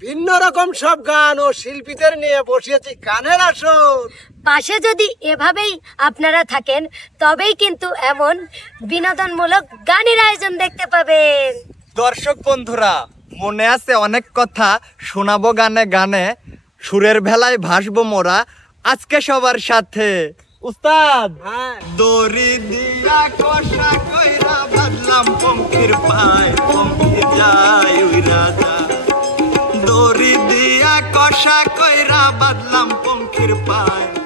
ভিন্ন রকম সব গান ও শিল্পীদের নিয়ে বসিয়েছি গানের আসর। পাশে যদি এভাবেই আপনারা থাকেন তবেই কিন্তু এমন বিনোদনমূলক গানের আয়োজন দেখতে পাবেন। দর্শক বন্ধুরা মনে আছে অনেক কথা শোনাবো গানে গানে সুরের ভেলায় ভাসবো মোরা আজকে সবার সাথে। উস্তাদ! হ্যাঁ। দড়ি দিয়া কষা কইরা বাদলাম পঙ্খির পায় পঙ্খি যায় উইরা যায় দিয়া কষা কইরা বাদলাম পঙ্খির পায়।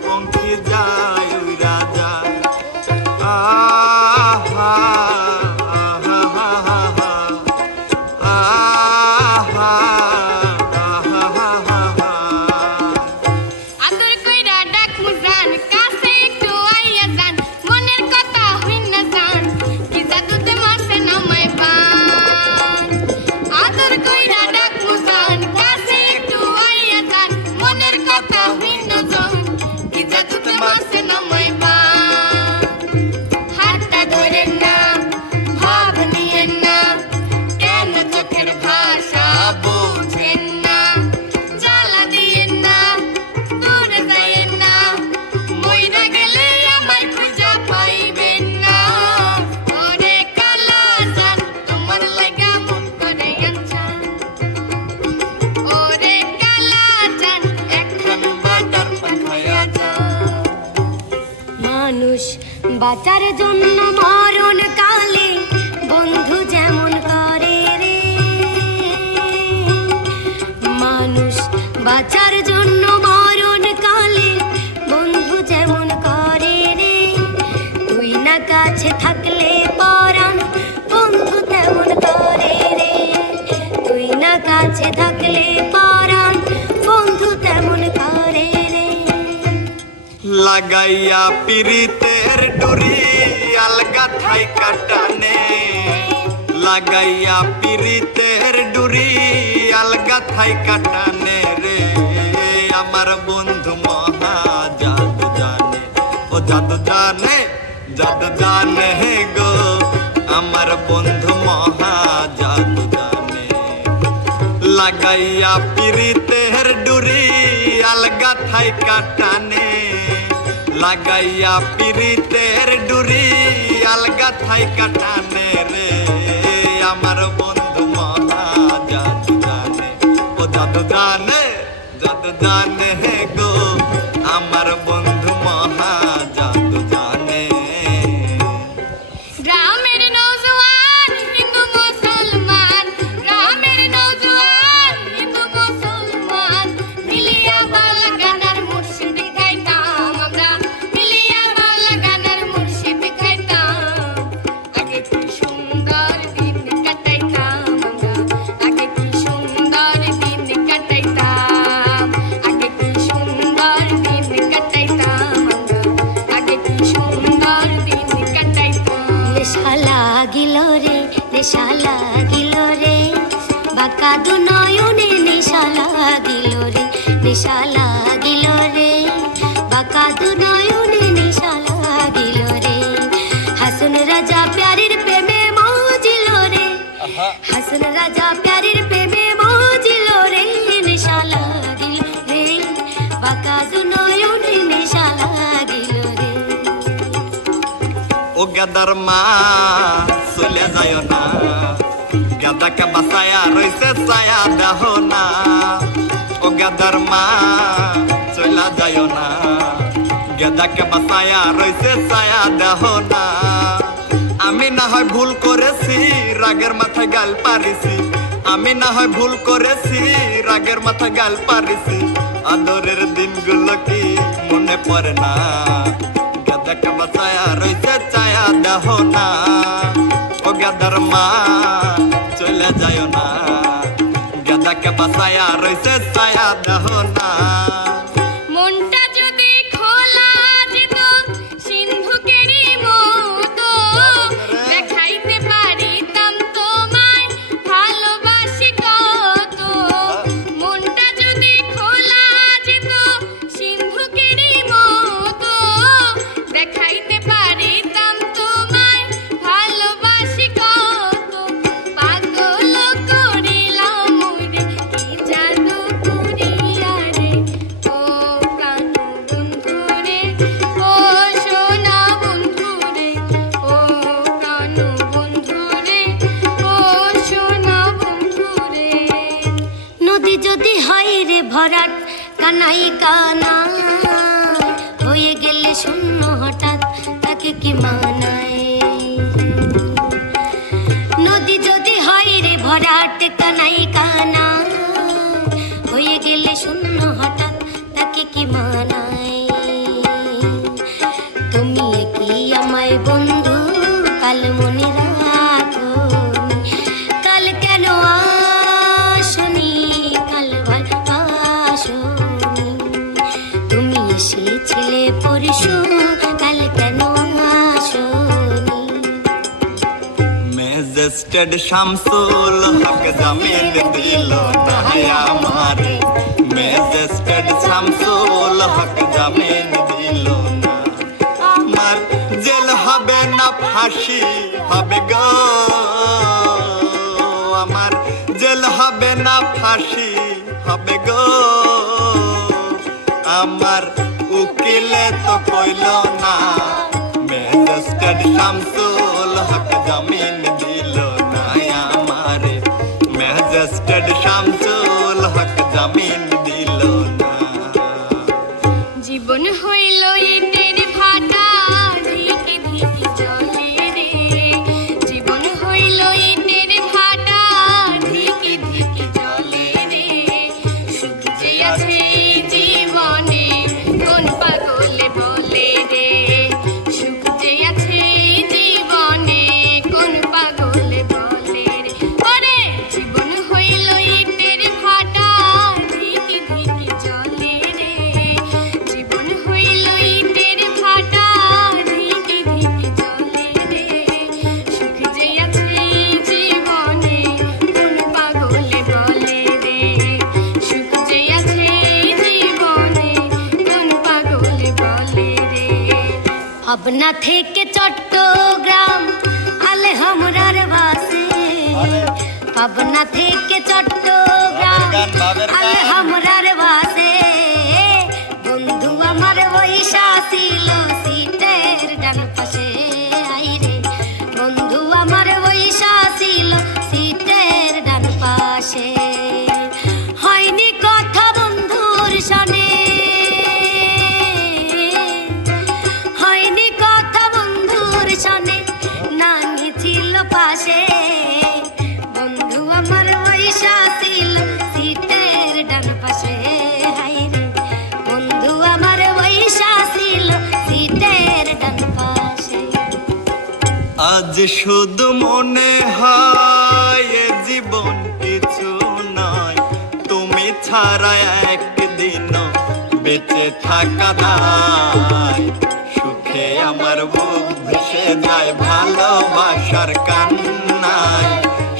বাঁচার জন্য মরণ কালে বন্ধু যেমন করে রে। মানুষ বাঁচার জন্য মরণ কালে বন্ধু যেমন করে রে। তুই না কাছে থাকলে পরাণ বন্ধু তেমন করে রে। তুই না কাছে থাকলে পরাণ বন্ধু তেমন করে রে। লাগাইয়া পিরিতের ডুরি আলগা থাই কাটানে। লাগাইয়া পিরিতের ডুরি আলগা থাই কাটানে রে। আমার বন্ধু মহা জাদু জানে। ও জাদু জানে জাদু জানে গো। আমার বন্ধু মহা জাদু জানে। লাগাইয়া পিরিতের ডুরি আলগা থাই কাটানে। লাগাইয়া পিরিতের ডুরি, আলগা থাই কাটানে রে। আমার বন্ধু মহা জাদু জানে। ও জাদু জানে জানে গো, আমার বন্ধু মহা নেশা লাগিল রে। বাঁকা দু নয়নে নেশা লাগিল রে। হাসন রাজা প্যারের প্রেমে মজিল রে। হাসন রাজা প্যারের প্রেমে মজিল রে। নেশা লাগিল রে। বাঁকা দু নয়নে নেশা লাগিল রে। ও গাদার মা চলে যায় না গাদাকে বাসায়া রইছে ছায়া দেহ না গাদার মা চলে যায় না। গেদাকে বাসায়া রইছে ছায়া দেহ না। আমি না হয় ভুল করেছি, রাগের মাথায় গাল পারিছি আমি না হয় ভুল করেছি, রাগের মাথায় গাল পারিছি আদরের দিনগুলো কি মনে পড়ে না? গাদাকে বাসায়া রইছে ছায়া দেহ না। ও গাদার মা চলে যায় না। গাদাকে বাসায়া রইছে ছায়া দেহ না ম্যাজিস্ট্রেট শামসুল হক জামিন দিল না আমার। ম্যাজিস্ট্রেট শামসুল হক জামিন দিল না। আমার জেল হবে না ফাঁসি, হবে গো। আমার জেল হবে না ফাঁসি, হবে গো। আমার উকিলে তো কইল না মেজেস্টেড শামস খুলনা থেকে চট্টগ্রাম আলে হামরার বাসে। পাবনা থেকে চট্টগ্রাম আলে হামরার আজ শুধু মনে হয় জীবন কিছু নাই তুমি ছাড়া একদিন বেঁচে থাকা নাই। সুখে আমার বুক ভেসে যায় ভালোবাসার কান্নাই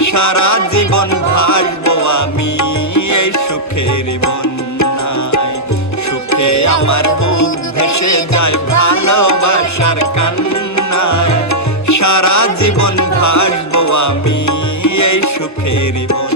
সারা জীবন ভাসবো আমি এই সুখের বন্যায়। সুখে আমার বুক ভেসে যায় ভালোবাসার কান্না জীবন ভাসবো আমি এই সুখের জীবন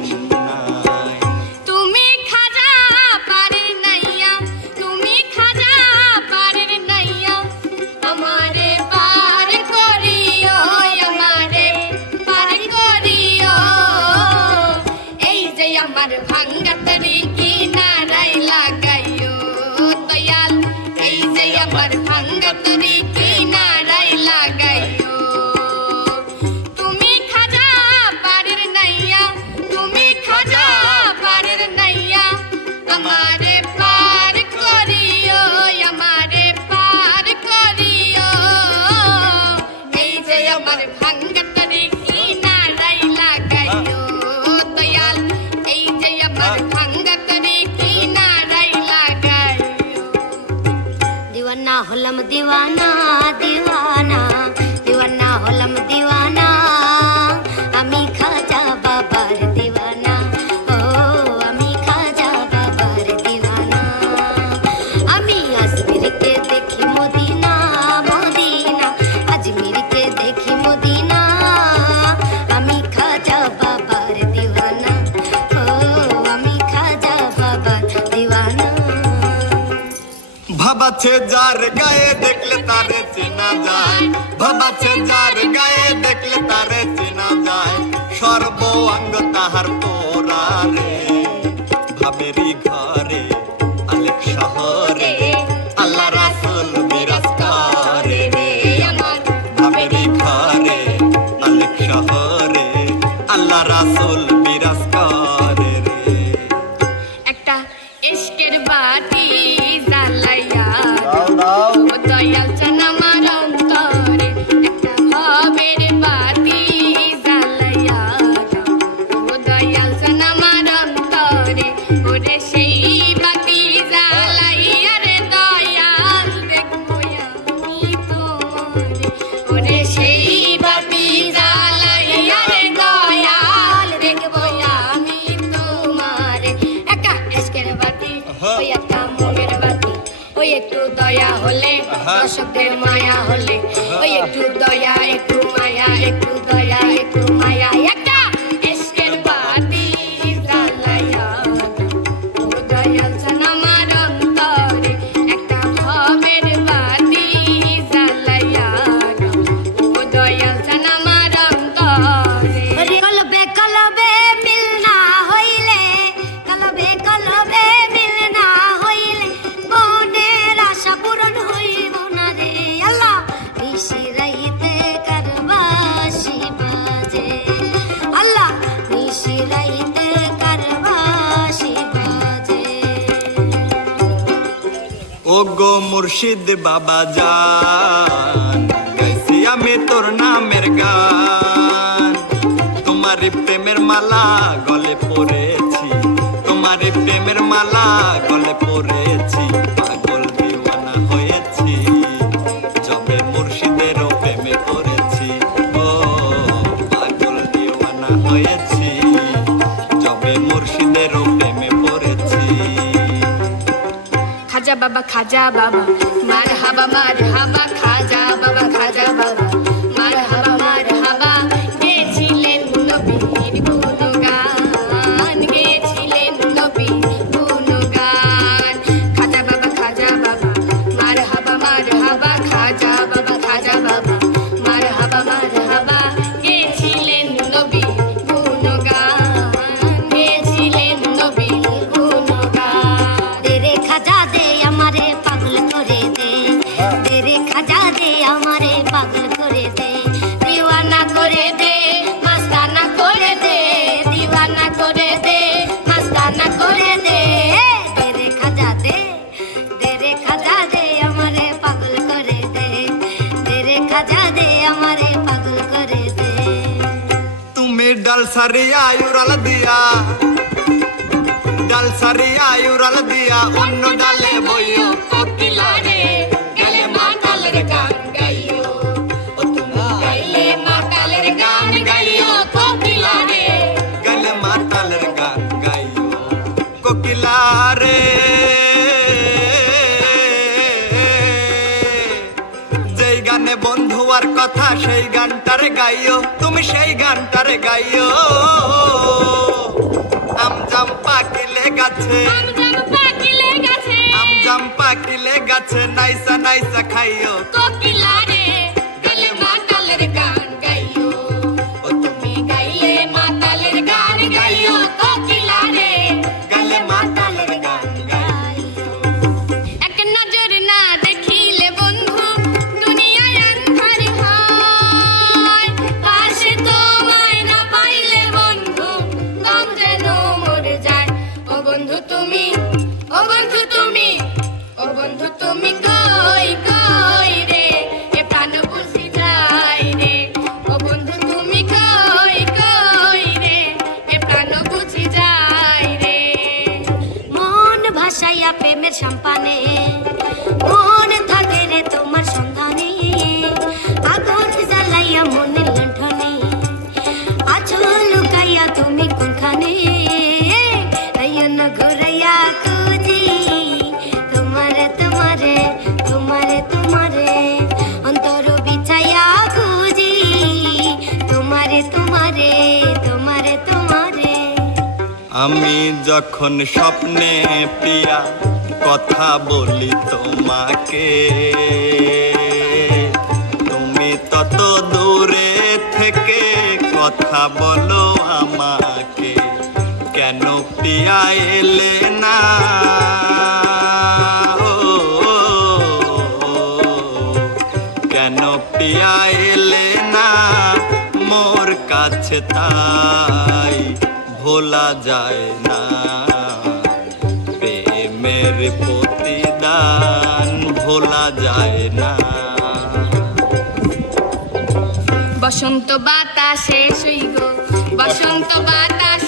যার গায়ে দেখলে দে বাবা যান গাইছি আমি তোর নামের গান। তোমার প্রেমের মালা গলে পড়েছি। তোমার প্রেমের মালা গলে পড়েছি। পাগল দিওয়ানা হয়েছি। জবে মুর্শিদের প্রেমে পড়েছি। ও, পাগল দিওয়ানা হয়েছি। জবে মুর্শিদের প্রেমে পড়েছি। খাজা বাবা খাজা বাবা বাবা মার হাবা খাজা বাবা খাজা কথা সেই গানটার গাইও তুমি সেই গানটার গাইও। আমজাম পাকিলে গাছে। আমজাম পাকিলে গাছে। নাইসা নাইসা খাইও। আমি যখন স্বপ্নে পিয়া কথা বলি তোমাকে, তুমি তত দূরে থেকে কথা বলো আমাকে, কেন পিয়া এলে না? কেন পিয়া এলে না? মোর কাছে তাই ভোলা যায় না। প্রেমের প্রতিদান ভোলা যায় না। বসন্ত বাতাসে শুই গো বসন্ত বাতাসে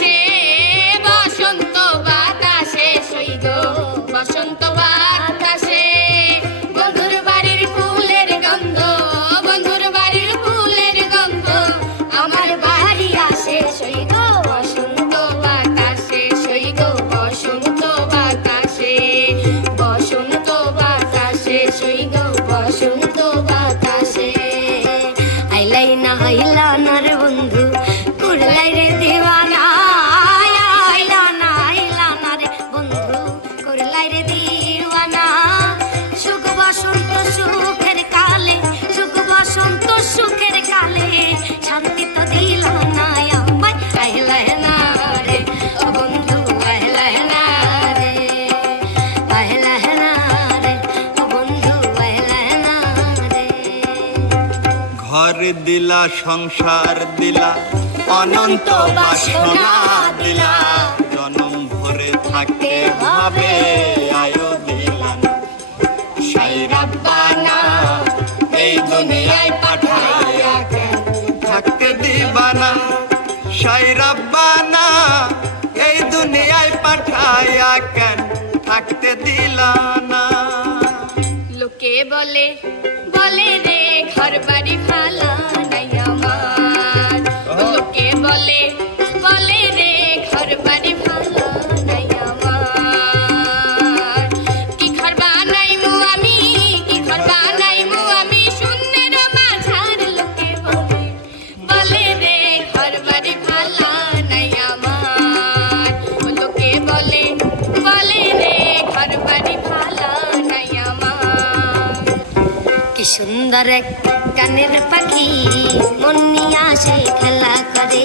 দিলা, সংসার দিলা, অনন্ত বাসনা দিলা। জনম ভরে থাকতে হবে আয়ো দিলা সাই রাব্বানা এই দুনিয়ায় পাঠাইয়া থাকতে দিবানা। সাই রাব্বানা এই দুনিয়ায় পাঠাইয়া কেন? থাকতে দিলানা লোকে বলে বলে রে ঘর বাড়ি ভালো গানের পাখি মন নিয়ে আসে খেলা করে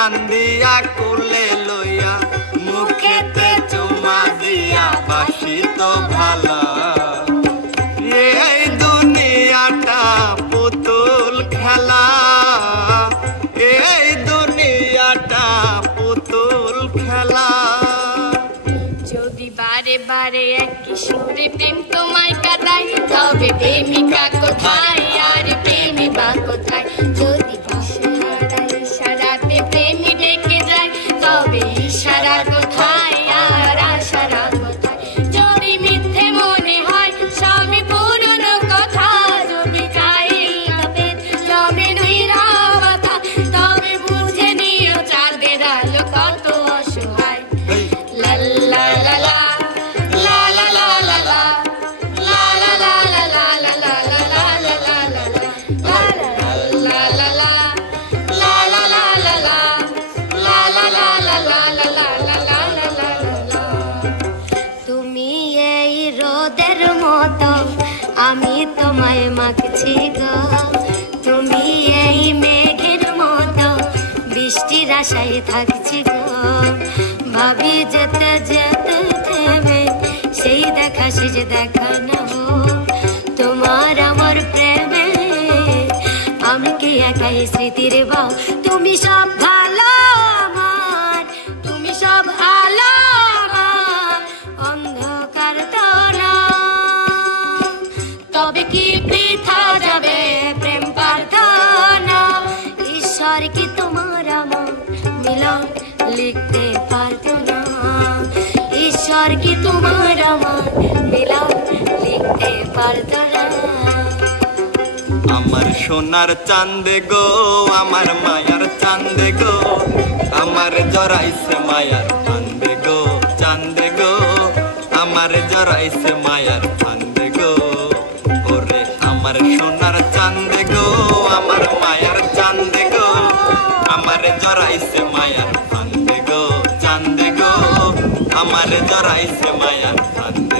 কান্দিয়া কোলে লইয়া মুখেতে চুমা দিয়া বাসিত ভালো। আশায় থাকছি গো। ভাবি যেতে যেতে থেমে, সেই দেখা সে যে দেখা না তোমার আমার প্রেমে, আমি কি একাই স্মৃতির বা আমার সোনার চান্দে গো, আমার মায়ার চান্দে গো, আমার জরাইছে মায়ার চান্দে গো চান্দে গো, আমার জরাইছে মায়ার চান্দে গো। ওরে আমার সোনার চান্দে গো, আমার মায়ার চান্দে গো, আমার জরাইছে মায়ার চান্দে গো চান্দে গো, আমার জরাইছে মায়ার চান্দে